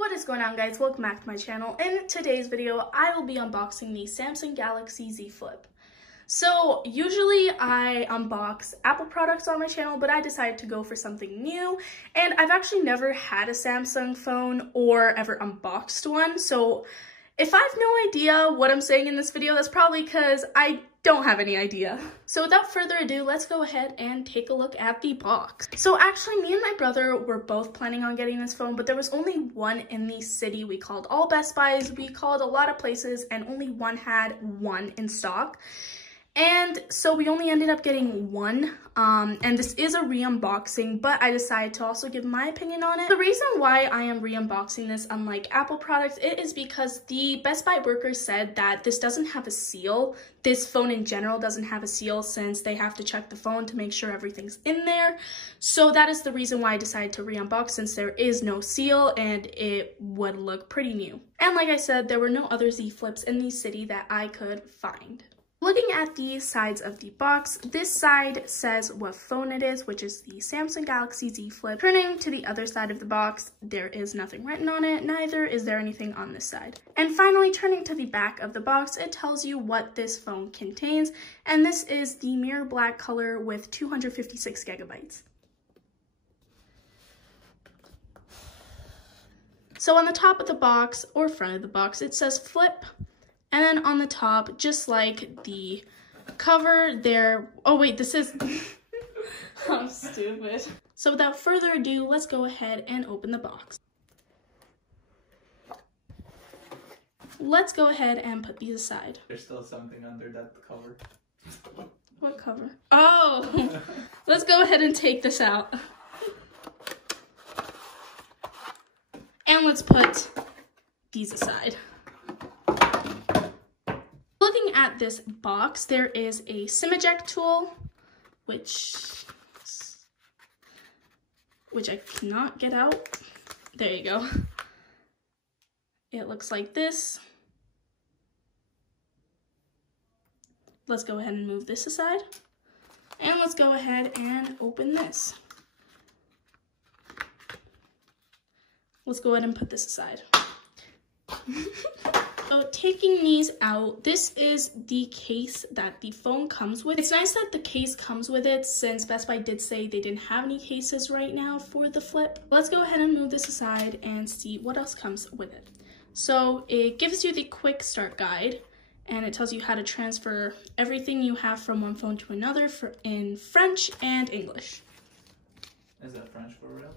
What is going on, guys? Welcome back to my channel. In today's video, I will be unboxing the Samsung Galaxy Z Flip. So usually I unbox Apple products on my channel, but I decided to go for something new, and I've actually never had a Samsung phone or ever unboxed one. So if I have no idea what I'm saying in this video, that's probably because I don't have any idea. So without further ado, let's go ahead and take a look at the box. So actually, me and my brother were both planning on getting this phone, but there was only one in the city. We called all Best Buys, we called a lot of places, and only one had one in stock. And so we only ended up getting one, and this is a re-unboxing, but I decided to also give my opinion on it. The reason why I am re-unboxing this, unlike Apple products, it is because the Best Buy workers said that this doesn't have a seal. This phone in general doesn't have a seal since they have to check the phone to make sure everything's in there. So that is the reason why I decided to re-unbox, since there is no seal and it would look pretty new. And like I said, there were no other Z Flips in the city that I could find. Looking at the sides of the box, this side says what phone it is, which is the Samsung Galaxy Z Flip. Turning to the other side of the box, there is nothing written on it, neither is there anything on this side. And finally, turning to the back of the box, it tells you what this phone contains, and this is the mirror black color with 256 gigabytes. So on the top of the box, or front of the box, it says Flip. And then on the top, just like the cover there, oh wait, this is, I'm stupid. So without further ado, let's go ahead and open the box. Let's go ahead and put these aside. There's still something under that cover. What cover? Oh, let's go ahead and take this out. And let's put these aside. Looking at this box, there is a SIM eject tool, which I cannot get out. There you go. It looks like this. Let's go ahead and move this aside. And let's go ahead and open this. Let's go ahead and put this aside. So taking these out, this is the case that the phone comes with. It's nice that the case comes with it, since Best Buy did say they didn't have any cases right now for the Flip. Let's go ahead and move this aside and see what else comes with it. So it gives you the quick start guide, and it tells you how to transfer everything you have from one phone to another in French and English. Is that French for real?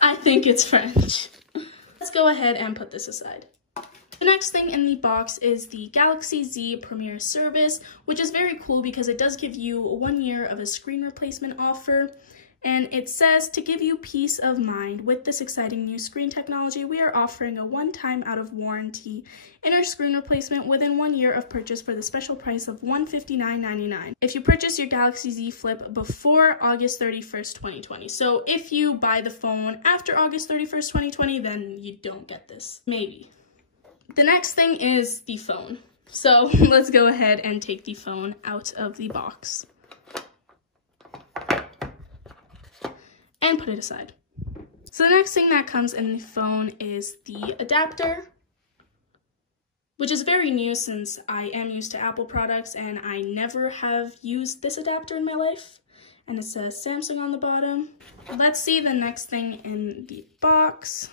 I think it's French. Let's go ahead and put this aside. The next thing in the box is the Galaxy Z Premier service, which is very cool because it does give you 1 year of a screen replacement offer. And it says, to give you peace of mind with this exciting new screen technology, we are offering a one-time out-of-warranty inner screen replacement within 1 year of purchase for the special price of $159.99 if you purchase your Galaxy Z Flip before August 31st, 2020. So if you buy the phone after August 31st, 2020, then you don't get this. Maybe. The next thing is the phone. So let's go ahead and take the phone out of the box and put it aside. So the next thing that comes in the phone is the adapter, which is very new since I am used to Apple products and I never have used this adapter in my life. And it says Samsung on the bottom. Let's see the next thing in the box.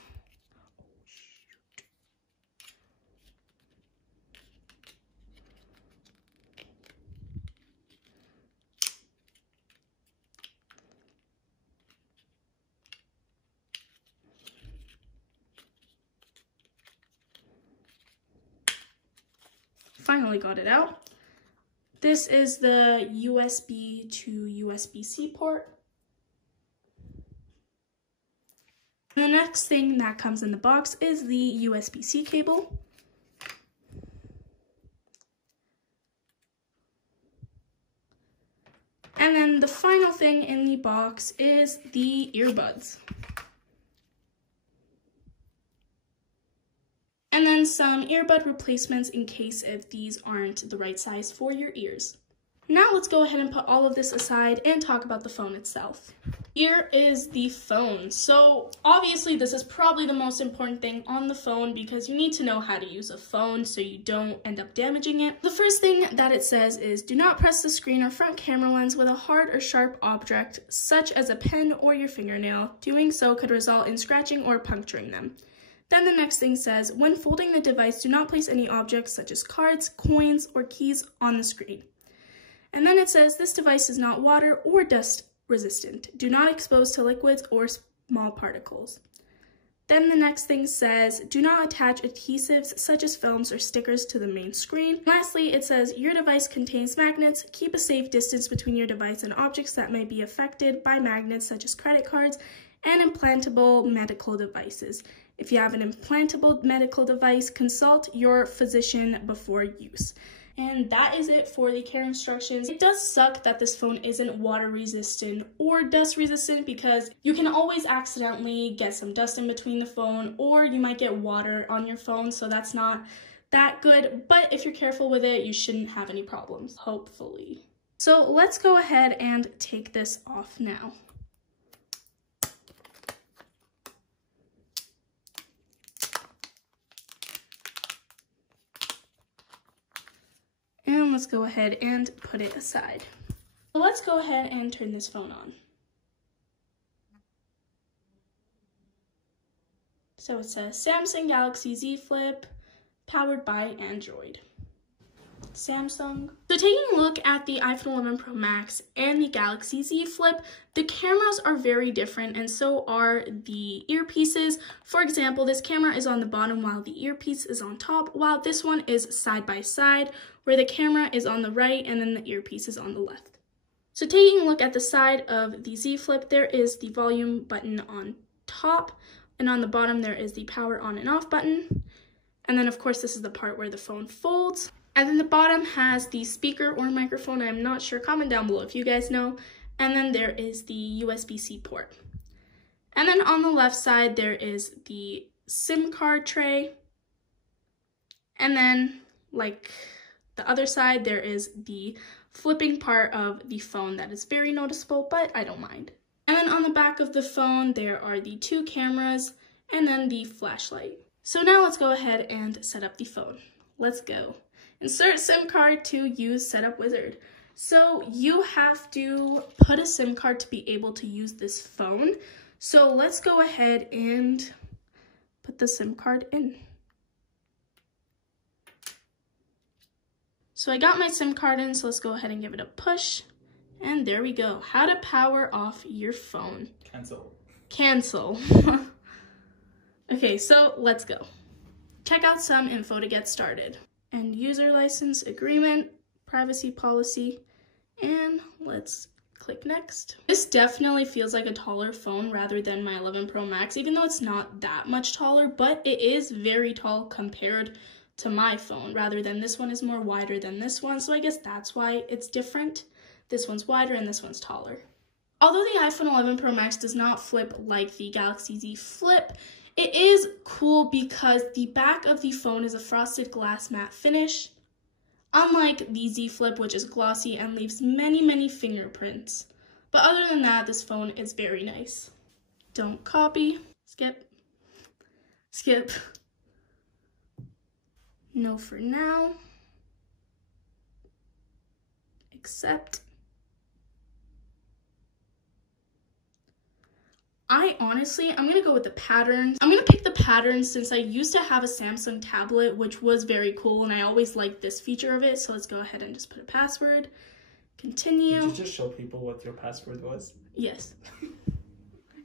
Finally got it out. This is the USB to USB-C port. And the next thing that comes in the box is the USB-C cable. And then the final thing in the box is the earbuds. And then some earbud replacements in case if these aren't the right size for your ears. Now let's go ahead and put all of this aside and talk about the phone itself. Here is the phone. So obviously this is probably the most important thing on the phone because you need to know how to use a phone so you don't end up damaging it. The first thing that it says is do not press the screen or front camera lens with a hard or sharp object such as a pen or your fingernail. Doing so could result in scratching or puncturing them. Then the next thing says, when folding the device, do not place any objects such as cards, coins, or keys on the screen. And then it says, this device is not water or dust resistant. Do not expose to liquids or small particles. Then the next thing says, do not attach adhesives such as films or stickers to the main screen. Lastly, it says, your device contains magnets. Keep a safe distance between your device and objects that may be affected by magnets such as credit cards and implantable medical devices. If you have an implantable medical device, consult your physician before use. And that is it for the care instructions. It does suck that this phone isn't water resistant or dust resistant because you can always accidentally get some dust in between the phone or you might get water on your phone, so that's not that good. But if you're careful with it, you shouldn't have any problems, hopefully. So let's go ahead and take this off now. And let's go ahead and put it aside. So let's go ahead and turn this phone on. So it says Samsung Galaxy Z Flip, powered by Android. Samsung. So taking a look at the iPhone 11 Pro Max and the Galaxy Z Flip, the cameras are very different and so are the earpieces. For example, this camera is on the bottom while the earpiece is on top, while this one is side by side, where the camera is on the right and then the earpiece is on the left. So taking a look at the side of the Z Flip, there is the volume button on top, and on the bottom there is the power on and off button. And then of course this is the part where the phone folds. And then the bottom has the speaker or microphone, I'm not sure, comment down below if you guys know. And then there is the USB-C port. And then on the left side, there is the SIM card tray. And then, like the other side, there is the flipping part of the phone that is very noticeable, but I don't mind. And then on the back of the phone, there are the two cameras and then the flashlight. So now let's go ahead and set up the phone. Let's go. Insert SIM card to use Setup Wizard. So you have to put a SIM card to be able to use this phone. So let's go ahead and put the SIM card in. So I got my SIM card in, so let's go ahead and give it a push. And there we go. How to power off your phone. Cancel. Cancel. Okay, so let's go. Check out some info to get started. End user license, agreement, privacy policy, and let's click next. This definitely feels like a taller phone rather than my 11 Pro Max, even though it's not that much taller, but it is very tall compared to my phone, rather than this one is more wider than this one, so I guess that's why it's different. This one's wider and this one's taller. Although the iPhone 11 Pro Max does not flip like the Galaxy Z Flip, it is cool because the back of the phone is a frosted glass matte finish, unlike the Z Flip, which is glossy and leaves many fingerprints. But other than that, this phone is very nice. Don't copy, skip, skip, no for now, accept. I'm gonna go with the patterns. I'm gonna pick the patterns since I used to have a Samsung tablet, which was very cool, and I always liked this feature of it. So let's go ahead and just put a password. Continue. Did you just show people what your password was? Yes.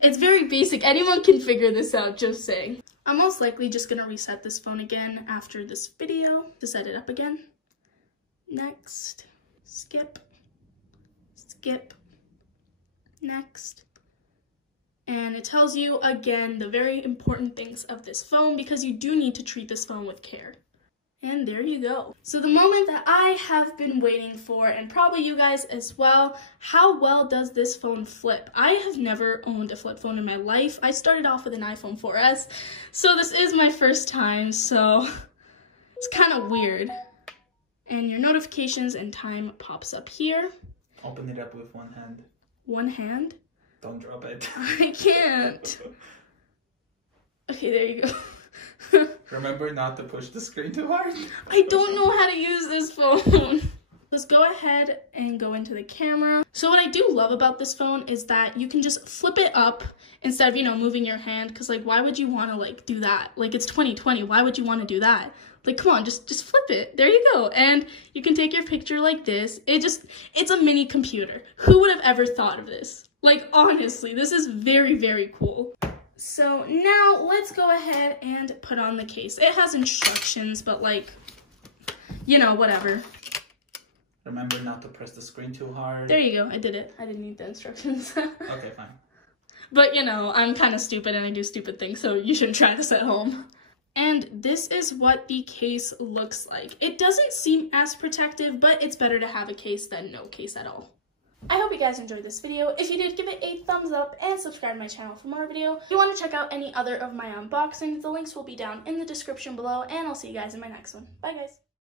It's very basic. Anyone can figure this out, just saying. I'm most likely just gonna reset this phone again after this video to set it up again. Next. Skip. Skip. Next. And it tells you, again, the very important things of this phone because you do need to treat this phone with care. And there you go. So the moment that I have been waiting for, and probably you guys as well, how well does this phone flip? I have never owned a flip phone in my life. I started off with an iPhone 4S, so this is my first time, so it's kind of weird. And your notifications and time pops up here. Open it up with one hand. One hand? Don't drop it. I can't. Okay, there you go. Remember not to push the screen too hard. I don't know how to use this phone. Let's go ahead and go into the camera. So what I do love about this phone is that you can just flip it up instead of, you know, moving your hand. Because, like, why would you want to, like, do that? Like, it's 2020. Why would you want to do that? Like, come on, just flip it. There you go. And you can take your picture like this. It's a mini computer. Who would have ever thought of this? Like, honestly, this is very, very cool. So now let's go ahead and put on the case. It has instructions, but, like, you know, whatever. Remember not to press the screen too hard. There you go. I did it. I didn't need the instructions. Okay, fine. But, you know, I'm kind of stupid and I do stupid things, so you shouldn't try this at home. And this is what the case looks like. It doesn't seem as protective, but it's better to have a case than no case at all. I hope you guys enjoyed this video. If you did, give it a thumbs up and subscribe to my channel for more video. If you want to check out any other of my unboxings, the links will be down in the description below, and I'll see you guys in my next one. Bye, guys.